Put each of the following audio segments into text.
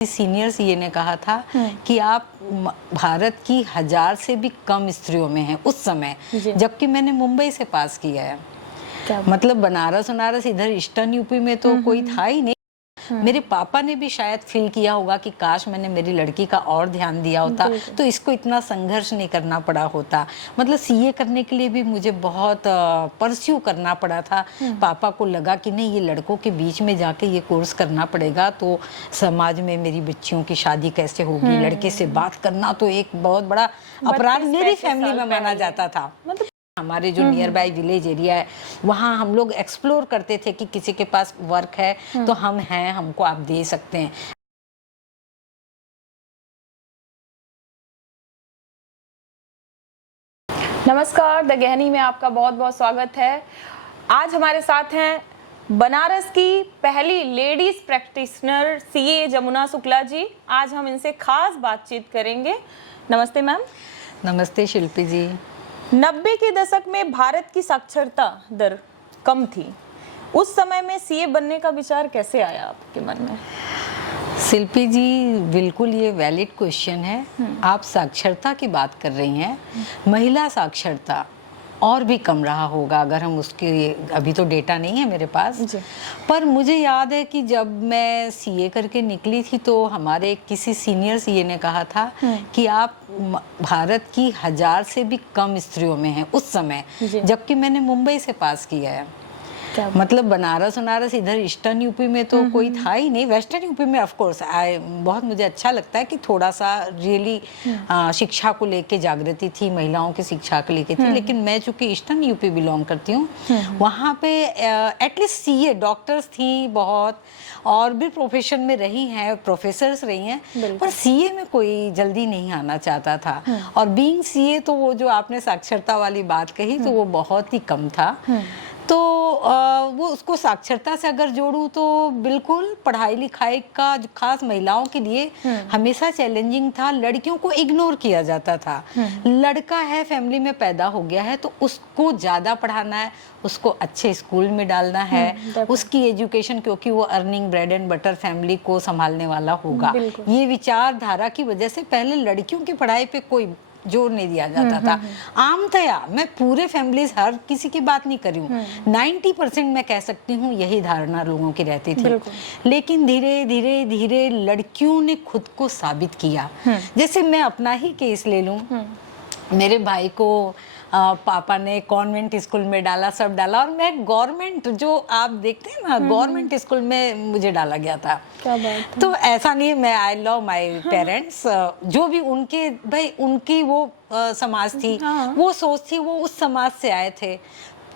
Senior CA ने कहा था कि आप भारत की 1000 से भी कम स्त्रियों में हैं उस समय, जबकि मैंने मुंबई से पास किया है। मतलब बनारस इधर ईस्टर्न यूपी में तो कोई था ही नहीं। मेरे पापा ने भी शायद फील किया होगा कि काश मैंने मेरी लड़की का और ध्यान दिया होता तो इसको इतना संघर्ष नहीं करना पड़ा होता। मतलब सीए करने के लिए भी मुझे बहुत परस्यू करना पड़ा था। पापा को लगा कि नहीं, ये लड़कों के बीच में जाके ये कोर्स करना पड़ेगा तो समाज में मेरी बच्चियों की शादी कैसे होगी, लड़के से बात करना तो एक बहुत बड़ा अपराध मेरी फैमिली में माना जाता था। हमारे जो नियर बाय विलेज एरिया है वहाँ हम लोग एक्सप्लोर करते थे कि किसी के पास वर्क है तो हम हैं, हमको आप दे सकते हैं। नमस्कार, द गहनी में आपका बहुत बहुत स्वागत है। आज हमारे साथ हैं बनारस की पहली ladies practitioner CA Jamuna Shukla ji. आज हम इनसे खास बातचीत करेंगे। नमस्ते मैम। नमस्ते शिल्पी जी। 90 के दशक में भारत की साक्षरता दर कम थी। उस समय में सीए बनने का विचार कैसे आया आपके मन में? शिल्पी जी, बिल्कुल ये वैलिड क्वेश्चन है। आप साक्षरता की बात कर रही हैं। महिला साक्षरता और भी कम रहा होगा अगर हम उसके, अभी तो डेटा नहीं है मेरे पास, पर मुझे याद है कि जब मैं सीए करके निकली थी तो हमारे किसी सीनियर सीए ने कहा था कि आप भारत की 1000 से भी कम स्त्रियों में हैं उस समय, जबकि मैंने मुंबई से पास किया है। मतलब बनारस इधर ईस्टर्न यूपी में तो कोई था ही नहीं। वेस्टर्न यूपी में ऑफ कोर्स बहुत मुझे अच्छा लगता है कि थोड़ा सा रियली शिक्षा को लेके जागृति थी, महिलाओं की शिक्षा को लेके थी। लेकिन मैं चूंकि ईस्टर्न यूपी बिलोंग करती हूँ, वहाँ पे एटलीस्ट सीए डॉक्टर्स थी बहुत, और भी प्रोफेशन में रही हैं, प्रोफेसर्स रही हैं, पर सीए में कोई जल्दी नहीं आना चाहता था। और बीइंग सीए तो वो जो आपने साक्षरता वाली बात कही तो वो बहुत ही कम था। तो वो उसको साक्षरता से अगर जोड़ूं तो बिल्कुल पढ़ाई लिखाई का खास महिलाओं के लिए हमेशा चैलेंजिंग था। लड़कियों को इग्नोर किया जाता था। लड़का है, फैमिली में पैदा हो गया है तो उसको ज़्यादा पढ़ाना है, उसको अच्छे स्कूल में डालना है, उसकी एजुकेशन, क्योंकि वो earning bread and butter family को संभालने वाला होगा। ये विचारधारा की वजह से पहले लड़कियों की पढ़ाई पे कोई जोर नहीं दिया जाता था। आमतया मैं पूरे फैमिलीज हर किसी की बात नहीं कर रही हूँ, 90% मैं कह सकती हूँ यही धारणा लोगों की रहती थी। लेकिन धीरे धीरे धीरे लड़कियों ने खुद को साबित किया। जैसे मैं अपना ही केस ले लूँ, मेरे भाई को पापा ने कॉन्वेंट स्कूल में डाला, सब डाला, और मैं गवर्नमेंट, जो आप देखते हैं ना, गवर्नमेंट स्कूल में मुझे डाला गया था। क्या बात। तो ऐसा नहीं है, मैं आई लव माय पेरेंट्स, जो भी उनके भाई उनकी वो समाज थी, वो सोच थी, वो उस समाज से आए थे।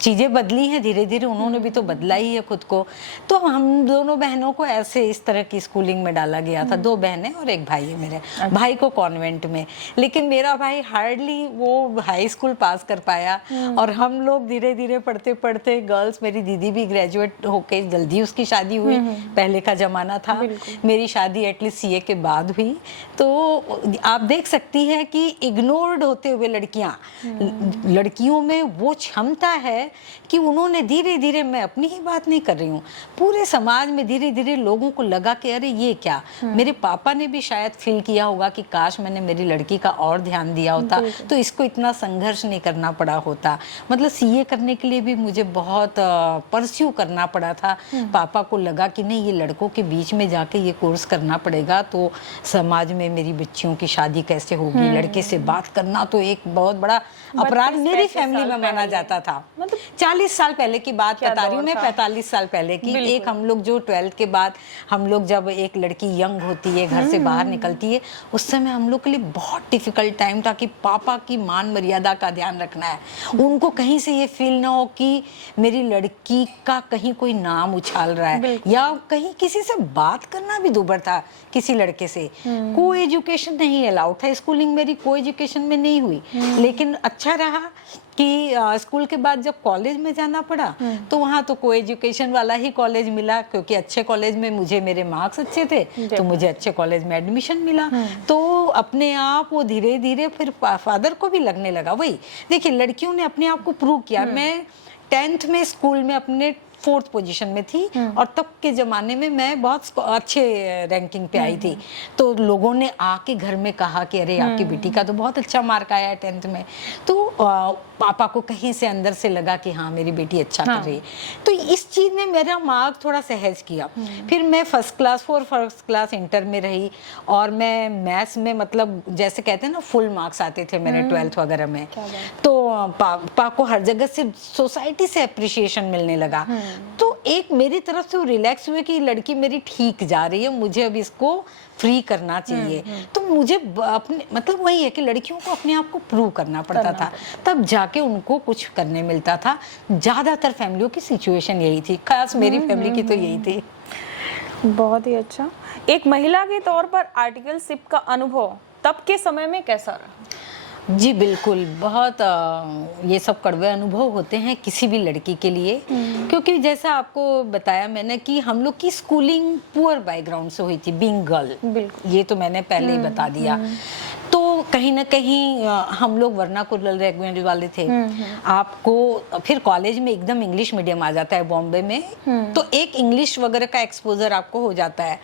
चीज़ें बदली हैं धीरे धीरे, उन्होंने भी तो बदला ही है खुद को। तो हम दोनों बहनों को ऐसे इस तरह की स्कूलिंग में डाला गया था। 2 बहनें और एक भाई है मेरे। भाई को कॉन्वेंट में, लेकिन मेरा भाई हार्डली वो हाई स्कूल पास कर पाया। और हम लोग धीरे धीरे पढ़ते पढ़ते, गर्ल्स, मेरी दीदी भी ग्रेजुएट होके जल्दी उसकी शादी हुई, पहले का जमाना था। मेरी शादी एटलीस्ट सीए के बाद हुई। तो आप देख सकती हैं कि इग्नोर्ड होते हुए लड़कियों में वो क्षमता है कि उन्होंने धीरे धीरे, मैं अपनी ही बात नहीं कर रही हूँ, पूरे समाज में धीरे धीरे लोगों को लगा कि अरे ये क्या। मेरे पापा ने भी शायद फील किया होगा कि काश मैंने मेरी लड़की का और ध्यान दिया होता तो इसको इतना संघर्ष नहीं करना पड़ा होता। मतलब सीए करने के लिए भी मुझे बहुत परस्यू करना पड़ा था। पापा को लगा कि नहीं, ये लड़कों के बीच में जाके ये कोर्स करना पड़ेगा तो समाज में मेरी बच्चियों की शादी कैसे होगी, लड़के से बात करना तो एक बहुत बड़ा अपराध मेरी फैमिली में माना जाता था। 40 साल पहले की बात बता रही हूँ मैं, 45 साल पहले की। एक हम लोग जो 12th के बाद, हम लोग जब एक लड़की यंग होती है, घर से बाहर निकलती है, उस समय हम लोग के लिए बहुत डिफिकल्ट टाइम था कि पापा की मान मर्यादा का ध्यान रखना है। उनको कहीं से ये फील ना हो कि मेरी लड़की का कहीं कोई नाम उछाल रहा है, या कहीं किसी से बात करना भी दूभर था किसी लड़के से। को एजुकेशन नहीं अलाउड था, स्कूलिंग मेरी को एजुकेशन में नहीं हुई। लेकिन अच्छा रहा कि स्कूल के बाद जब कॉलेज में जाना पड़ा तो वहाँ तो को एजुकेशन वाला ही कॉलेज मिला, क्योंकि अच्छे कॉलेज में मुझे, मेरे मार्क्स अच्छे थे तो मुझे अच्छे कॉलेज में एडमिशन मिला। तो अपने आप वो धीरे धीरे फिर फादर को भी लगने लगा। वही देखिए, लड़कियों ने अपने आप को प्रूव किया। मैं 10th में स्कूल में अपने 4th पोजीशन में थी और तब के ज़माने में मैं बहुत अच्छे रैंकिंग पे आई थी। तो लोगों ने आके घर में कहा कि अरे आपकी बेटी का तो बहुत अच्छा मार्क आया है 10th में। तो पापा को कहीं से अंदर से लगा कि हाँ मेरी बेटी अच्छा कर रही है। तो इस चीज़ ने मेरा मार्क थोड़ा सहज किया। फिर मैं फर्स्ट क्लास इंटर में रही और मैं मैथ्स में मतलब जैसे कहते हैं ना फुल मार्क्स आते थे मेरे 12th वगैरह में। तो पापा को हर जगह से सोसाइटी से अप्रिशिएशन मिलने लगा। तो एक मेरी तरफ से वो रिलैक्स हुए कि लड़की मेरी ठीक जा रही है, मुझे अब इसको फ्री करना चाहिए। तो मुझे अपने मतलब वही है कि लड़कियों को अपने आप को प्रूव करना पड़ता था, तब जाके उनको कुछ करने मिलता था। ज़्यादातर फैमिलियों की सिचुएशन यही थी, खास मेरी फैमिली की तो यही थी। बहुत ही अच्छा। एक महिला के तौर पर आर्टिकलशिप का अनुभव तब के समय में कैसा रहा? जी बिल्कुल, बहुत ये सब कड़वे अनुभव होते हैं किसी भी लड़की के लिए, क्योंकि जैसा आपको बताया मैंने कि हम लोग की स्कूलिंग पुअर बैकग्राउंड से हुई थी, बीइंग गर्ल। बिल्कुल, ये तो मैंने पहले ही बता दिया। तो कहीं ना कहीं हम लोग वर्नाकुलर लैंग्वेज वाले थे। आपको फिर कॉलेज में एकदम इंग्लिश मीडियम आ जाता है बॉम्बे में, तो एक इंग्लिश वगैरह का एक्सपोजर आपको हो जाता है।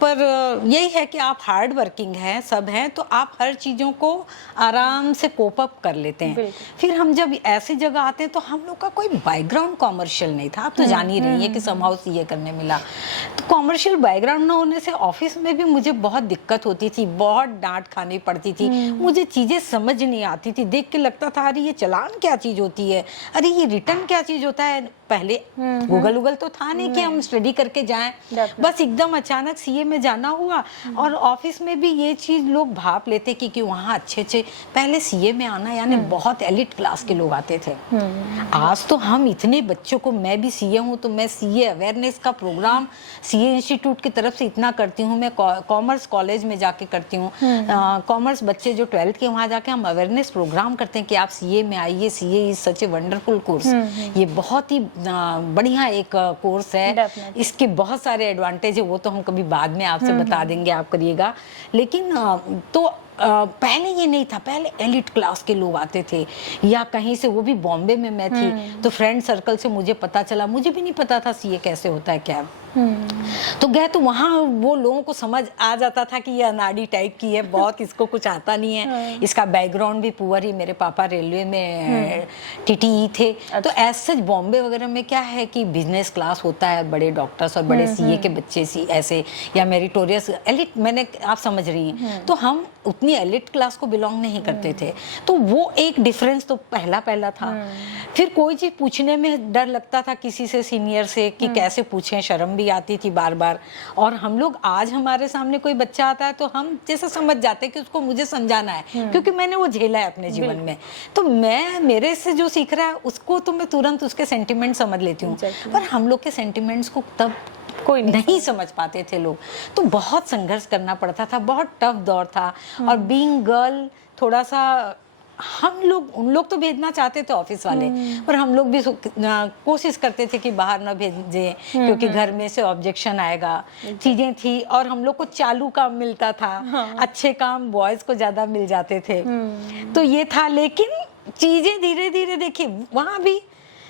पर यही है कि आप हार्ड वर्किंग हैं, सब हैं, तो आप हर चीज़ों को आराम से कोप अप कर लेते हैं। फिर हम जब ऐसी जगह आते हैं तो हम लोग का कोई बैकग्राउंड कॉमर्शियल नहीं था। आप तो जान ही रही है कि समहाउ सीए करने मिला। तो कॉमर्शियल बैकग्राउंड ना होने से ऑफिस में भी मुझे बहुत दिक्कत होती थी, बहुत डांट खानी पड़ती थी। मुझे चीजें समझ नहीं आती थी, देख के लगता था अरे ये चालान क्या चीज होती है, अरे ये रिटर्न क्या चीज होता है। पहले गूगल तो था नहीं कि हम स्टडी करके जाएं। बस एकदम अचानक सीए में जाना हुआ और ऑफिस में भी ये चीज लोग भाप लेते कि वहाँ अच्छे पहले सीए में आना यानी बहुत एलिट क्लास के लोग आते थे। आज तो हम इतने बच्चों को, मैं भी सीए हूँ तो मैं सीए अवेयरनेस का प्रोग्राम सीए इंस्टीट्यूट की तरफ से इतना करती हूँ। मैं कॉमर्स कॉलेज में जाके करती हूँ। कॉमर्स बच्चे जो 12th के वहाँ जाके हम अवेयरनेस प्रोग्राम करते हैं कि आप सीए में आइए, CA is such a wonderful course. ये बहुत ही बढ़िया एक कोर्स है। इसके बहुत सारे एडवांटेज है, वो तो हम कभी बाद में आपसे बता देंगे, आप करिएगा। लेकिन तो पहले ये नहीं था, पहले एलिट क्लास के लोग आते थे या कहीं से, वो भी बॉम्बे में मैं थी तो फ्रेंड सर्कल से मुझे पता चला, मुझे भी नहीं पता था सीए कैसे होता है क्या। तो गए तो वहाँ वो लोगों को समझ आ जाता था कि ये अनाड़ी टाइप की है, बहुत इसको कुछ आता नहीं है। इसका बैकग्राउंड भी पुअर ही, मेरे पापा रेलवे में टीटीई थे। तो ऐसे बॉम्बे वगैरह में क्या है कि बिजनेस क्लास होता है, बड़े डॉक्टर्स और बड़े सीए के बच्चे सी ऐसे या मेरिटोरियस एलिट, मैंने आप समझ रही हैं। तो हम उतनी एलिट क्लास को बिलोंग नहीं करते थे। तो वो एक डिफरेंस तो पहला था। फिर कोई चीज़ पूछने में डर लगता था किसी से, सीनियर से, कि कैसे पूछें, शर्म भी आती थी बार बार। और हम लोग आज हमारे सामने कोई बच्चा आता है तो हम जैसे समझ जाते हैं कि उसको मुझे समझाना है, क्योंकि मैंने वो झेला है अपने जीवन में। तो मैं, मेरे से जो सीख रहा है उसको तो मैं तुरंत उसके सेंटिमेंट समझ लेती हूँ। पर हम लोग के सेंटिमेंट्स को तब कोई नहीं समझ पाते थे लोग। तो बहुत संघर्ष करना पड़ता था, बहुत टफ दौर था। और बीइंग गर्ल थोड़ा सा, हम लोग, उन लोग तो भेजना चाहते थे ऑफिस वाले, पर हम लोग भी कोशिश करते थे कि बाहर ना भेजें, क्योंकि घर में से ऑब्जेक्शन आएगा, चीजें थी। और हम लोग को चालू काम मिलता था, अच्छे काम बॉयज को ज्यादा मिल जाते थे। तो ये था। लेकिन चीजें धीरे धीरे, देखिए वहां भी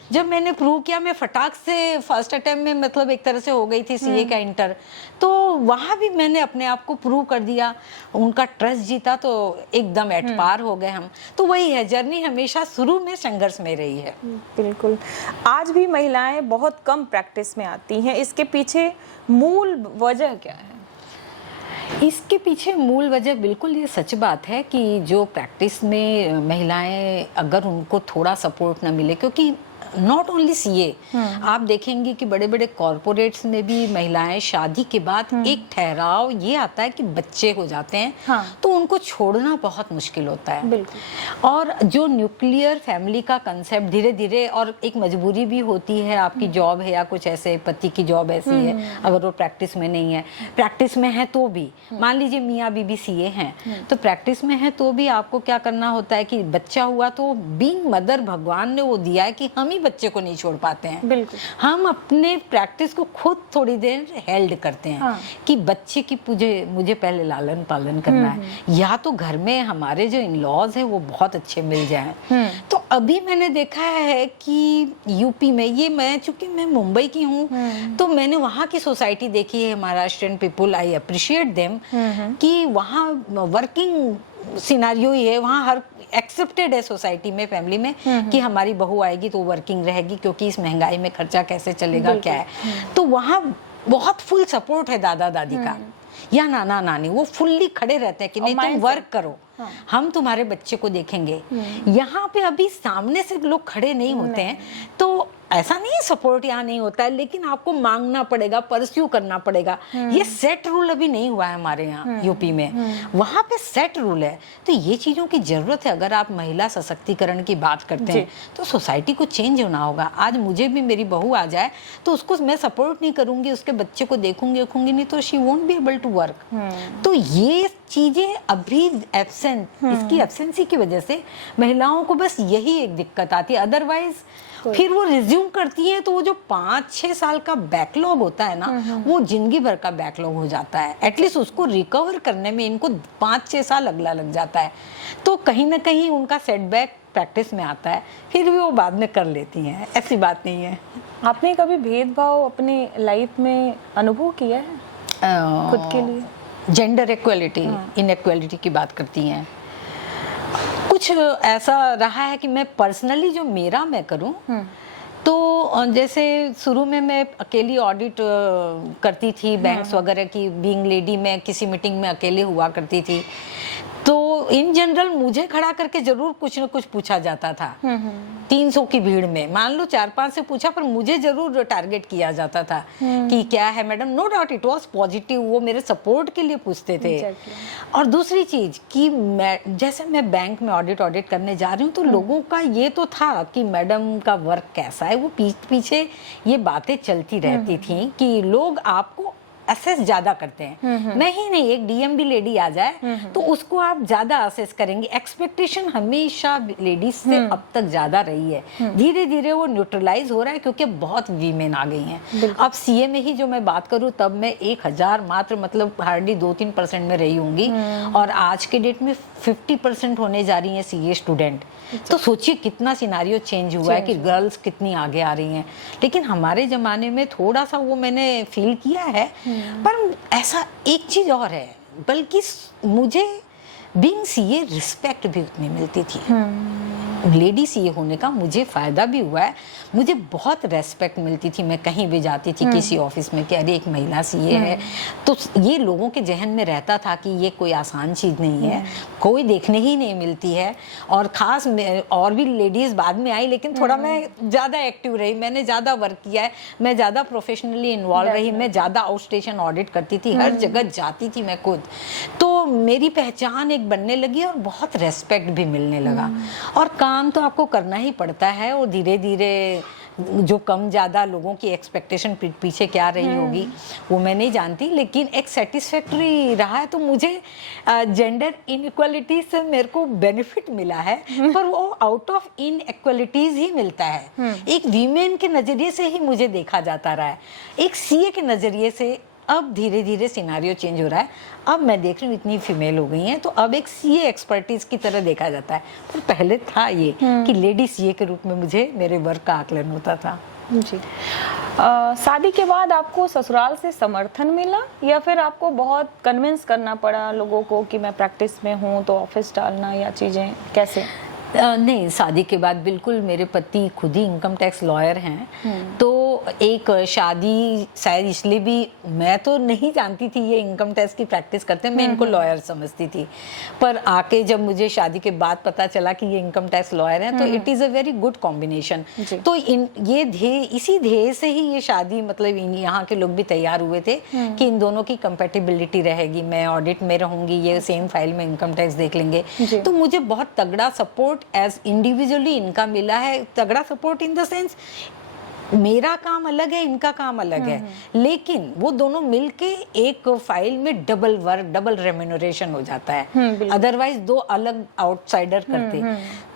जब मैंने प्रूव किया, मैं फटाक से फर्स्ट अटेम्प्ट में मतलब एक तरह से हो गई थी सीए का इंटर, तो वहाँ भी मैंने अपने आप को प्रूव कर दिया, उनका ट्रस्ट जीता, तो एकदम एट पार हो गए हम। तो वही है, जर्नी हमेशा शुरू में संघर्ष में रही है। बिल्कुल। आज भी महिलाएं बहुत कम प्रैक्टिस में आती हैं, इसके पीछे मूल वजह क्या है? इसके पीछे मूल वजह बिल्कुल ये सच बात है कि जो प्रैक्टिस में महिलाएं, अगर उनको थोड़ा सपोर्ट न मिले, क्योंकि नॉट ओनली सीए, आप देखेंगे कि बड़े बड़े कॉरपोरेट्स में भी महिलाएं शादी के बाद एक ठहराव ये आता है कि बच्चे हो जाते हैं। तो उनको छोड़ना बहुत मुश्किल होता है। और जो न्यूक्लियर फैमिली का कंसेप्ट धीरे धीरे, और एक मजबूरी भी होती है, आपकी जॉब है या कुछ ऐसे, पति की जॉब ऐसी है, अगर वो प्रैक्टिस में नहीं है, प्रैक्टिस में है तो भी, मान लीजिए मियाँ बीबी सीए हैं, तो प्रैक्टिस में है तो भी आपको क्या करना होता है कि बच्चा हुआ तो बीइंग मदर, भगवान ने वो दिया है कि हम ही बच्चे को नहीं छोड़ पाते हैं। बिल्कुल। हम अपने प्रैक्टिस को खुद थोड़ी देर हेल्ड करते हैं। हाँ। कि बच्चे की मुझे पहले लालन पालन करना है, या तो घर में हमारे जो इन लॉज है वो बहुत अच्छे मिल जाएं। तो अभी मैंने देखा है कि यूपी में, ये मैं चूंकि मैं मुंबई की हूँ तो मैंने वहाँ की सोसाइटी देखी है, Maharashtrian people, I appreciate them, कि वहाँ वर्किंग सिनारियो ही है, वहाँ हर एक्सेप्टेड है सोसाइटी में, फैमिली में, कि हमारी बहू आएगी तो वर्किंग रहेगी, क्योंकि इस महंगाई में खर्चा कैसे चलेगा, क्या है। तो वहाँ बहुत फुल सपोर्ट है दादा दादी का या नाना नानी, वो फुल्ली खड़े रहते हैं कि नहीं तुम वर्क करो, हम तुम्हारे बच्चे को देखेंगे। यहाँ पे अभी सामने से लोग खड़े नहीं होते हैं, तो ऐसा नहीं सपोर्ट यहाँ नहीं होता है, लेकिन आपको मांगना पड़ेगा, परस्यू करना पड़ेगा। ये सेट रूल अभी नहीं हुआ है हमारे यहाँ यूपी में, वहाँ पे सेट रूल है। तो ये चीज़ों की ज़रूरत है। अगर आप महिला सशक्तिकरण की बात करते हैं तो सोसाइटी को चेंज होना होगा। आज मुझे भी मेरी बहू आ जाए तो उसको मैं सपोर्ट नहीं करूँगी, उसके बच्चे को देखूंगी नहीं तो she won't be able to work. तो ये चीज़ें अभी एब्सेंट, इसकी एब्सेंसी की वजह से महिलाओं को बस यही एक दिक्कत आती है। अदरवाइज फिर वो रिज्यूम करती है तो वो जो 5-6 साल का बैकलॉग होता है ना, वो जिंदगी भर का बैकलॉग हो जाता है। एटलीस्ट उसको रिकवर करने में इनको 5-6 साल अगला लग जाता है। तो कहीं ना कहीं उनका सेटबैक प्रैक्टिस में आता है, फिर भी वो बाद में कर लेती हैं, ऐसी बात नहीं है। आपने कभी भेदभाव अपनी लाइफ में अनुभव किया है खुद के लिए? जेंडर इक्वलिटी, इनइक्वलिटी की बात करती हैं। कुछ ऐसा रहा है कि मैं पर्सनली जो मेरा मैं करूं, तो जैसे शुरू में मैं अकेली ऑडिट करती थी बैंक्स वगैरह की, बीइंग लेडी मैं किसी मीटिंग में अकेले हुआ करती थी। तो इन जनरल मुझे खड़ा करके जरूर कुछ न कुछ पूछा जाता था। 300 की भीड़ में मान लो 4-5 से पूछा, पर मुझे जरूर टारगेट किया जाता था कि क्या है madam. No doubt it was positive, वो मेरे सपोर्ट के लिए पूछते थे। और दूसरी चीज कि जैसे मैं बैंक में ऑडिट करने जा रही हूँ, तो लोगों का ये तो था कि मैडम का वर्क कैसा है, वो पीछे ये बातें चलती रहती थी कि लोग आपको असेस ज्यादा करते हैं। नहीं, एक डीएम भी लेडी आ जाए तो उसको आप ज्यादा असेस करेंगे। एक्सपेक्टेशन हमेशा लेडीज से अब तक ज्यादा रही है। धीरे धीरे वो न्यूट्रलाइज हो रहा है, क्योंकि बहुत वीमेन आ गई हैं। अब सीए में ही जो मैं बात करूं, तब मैं 1000 मात्र मतलब हार्डली 2-3% में रही होंगी, और आज के डेट में 50% होने जा रही हैं सीए स्टूडेंट। तो सोचिए कितना सिनारियो चेंज हुआ है कि गर्ल्स कितनी आगे आ रही हैं। लेकिन हमारे जमाने में थोड़ा सा वो मैंने फील किया है। पर ऐसा एक चीज और है, बल्कि मुझे बीइंग सीए रिस्पेक्ट भी उतनी मिलती थी। लेडी सीए होने का मुझे फायदा भी हुआ है, मुझे बहुत रेस्पेक्ट मिलती थी। मैं कहीं भी जाती थी किसी ऑफिस में कि अरे एक महिला सीए है, तो ये लोगों के जहन में रहता था कि ये कोई आसान चीज नहीं है, कोई देखने ही नहीं मिलती है। और खास और भी लेडीज बाद में आई, लेकिन थोड़ा मैं ज्यादा एक्टिव रही, मैंने ज्यादा वर्क किया है, मैं ज्यादा प्रोफेशनली इन्वॉल्व रही, मैं ज्यादा आउट स्टेशन ऑडिट करती थी, हर जगह जाती थी मैं खुद। तो मेरी पहचान एक बनने लगी और बहुत रेस्पेक्ट भी मिलने लगा। और काम तो आपको करना ही पड़ता है, और धीरे धीरे जो कम ज़्यादा लोगों की एक्सपेक्टेशन पीछे क्या रही होगी वो मैं नहीं जानती, लेकिन एक सेटिस्फैक्ट्री रहा है। तो मुझे जेंडर इनइक्वालिटी से मेरे को बेनिफिट मिला है, पर वो आउट ऑफ इनइक्वालिटीज ही मिलता है। एक वीमेन के नज़रिए से ही मुझे देखा जाता रहा है, एक सीए के नज़रिए से अब धीरे धीरे सिनारियो चेंज हो रहा है। अब मैं देख रही हूँ इतनी फीमेल हो गई हैं, तो अब एक सीए एक्सपर्टीज की तरह देखा जाता है। पर पहले था ये कि लेडी सीए के रूप में मुझे मेरे वर्क का आकलन होता था। जी। शादी के बाद आपको ससुराल से समर्थन मिला, या फिर आपको बहुत कन्विंस करना पड़ा लोगों को कि मैं प्रैक्टिस में हूँ तो ऑफिस डालना, या चीज़ें कैसे? नहीं, शादी के बाद बिल्कुल, मेरे पति खुद ही इनकम टैक्स लॉयर हैं। तो एक शादी शायद इसलिए भी, मैं तो नहीं जानती थी ये इनकम टैक्स की प्रैक्टिस करते हैं, मैं इनको लॉयर समझती थी। पर आके जब मुझे शादी के बाद पता चला कि ये इनकम टैक्स लॉयर हैं, तो it is a very good combination. तो ये इसी ध्येय से ही ये शादी, मतलब यहाँ के लोग भी तैयार हुए थे कि इन दोनों की कंपेटिबिलिटी रहेगी, मैं ऑडिट में रहूंगी, ये सेम फाइल में इनकम टैक्स देख लेंगे। तो मुझे बहुत तगड़ा सपोर्ट एज इंडिविजुअली इनका मिला है। तगड़ा सपोर्ट इन द सेंस मेरा काम अलग है, इनका काम अलग है, लेकिन वो दोनों मिलके एक फाइल में डबल वर्क, डबल रेम्यूनरेशन हो जाता है। अदरवाइज दो अलग आउटसाइडर करते।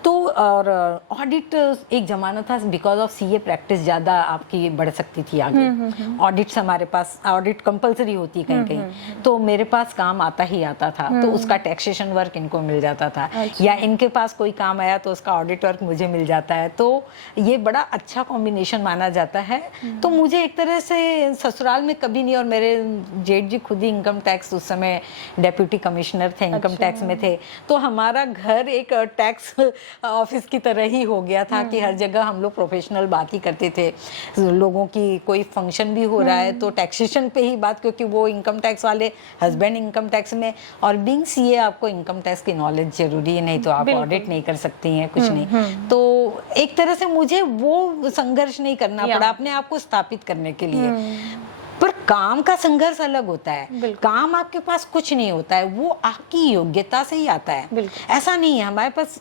तो और ऑडिट एक जमाना था, बिकॉज ऑफ सीए प्रैक्टिस ज्यादा आपकी बढ़ सकती थी आगे। ऑडिट्स हमारे पास, ऑडिट कंपलसरी होती कहीं कहीं, तो मेरे पास काम आता ही आता था, तो उसका टैक्सेशन वर्क इनको मिल जाता था, या इनके पास कोई काम आया तो उसका ऑडिट वर्क मुझे मिल जाता है। तो ये बड़ा अच्छा कॉम्बिनेशन माना जाता है। तो मुझे एक तरह से ससुराल में कभी नहीं, और मेरे जेठ जी खुद ही इनकम टैक्स उस समय डेप्यूटी कमिश्नर थे, इनकम टैक्स में थे, तो हमारा घर एक टैक्स ऑफिस की तरह ही हो गया था कि हर जगह हम लोग प्रोफेशनल बात ही करते थे। लोगों की कोई फंक्शन भी हो रहा है तो टैक्सेशन पे ही बात, क्योंकि वो इनकम टैक्स वाले, हस्बैंड इनकम टैक्स में, और बीइंग सीए आपको इनकम टैक्स की नॉलेज जरूरी है, नहीं तो आप ऑडिट नहीं कर सकती हैं, कुछ नहीं। तो एक तरह से मुझे वो संघर्ष नहीं करना पड़ा अपने आप को स्थापित करने के लिए। पर काम का संघर्ष अलग होता है। काम आपके पास कुछ नहीं होता है, वो आपकी योग्यता से ही आता है। ऐसा नहीं है हमारे पास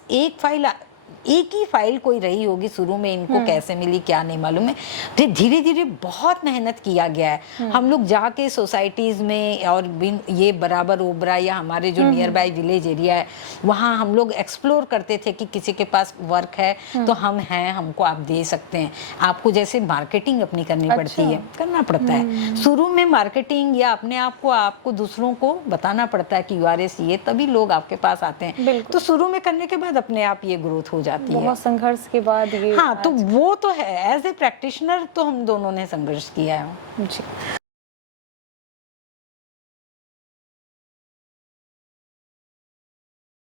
एक ही फाइल कोई रही होगी शुरू में, इनको कैसे मिली क्या नहीं मालूम है। फिर धीरे धीरे बहुत मेहनत किया गया है। हम लोग जाके सोसाइटीज में, और ये बराबर ओबरा या हमारे जो नियर बाय विलेज एरिया है, वहाँ हम लोग एक्सप्लोर करते थे कि किसी के पास वर्क है तो हम हैं, हमको आप दे सकते हैं। आपको जैसे मार्केटिंग अपनी करनी पड़ती है, करना पड़ता है शुरू में मार्केटिंग, या अपने आप को आपको दूसरों को बताना पड़ता है कि यू आर ए सीए, तभी लोग आपके पास आते हैं। तो शुरू में करने के बाद अपने आप ये ग्रोथ हो जाती है, बहुत संघर्ष के बाद ये। हाँ, तो वो तो है, एज ए प्रैक्टिशनर तो हम दोनों ने संघर्ष किया है। जी।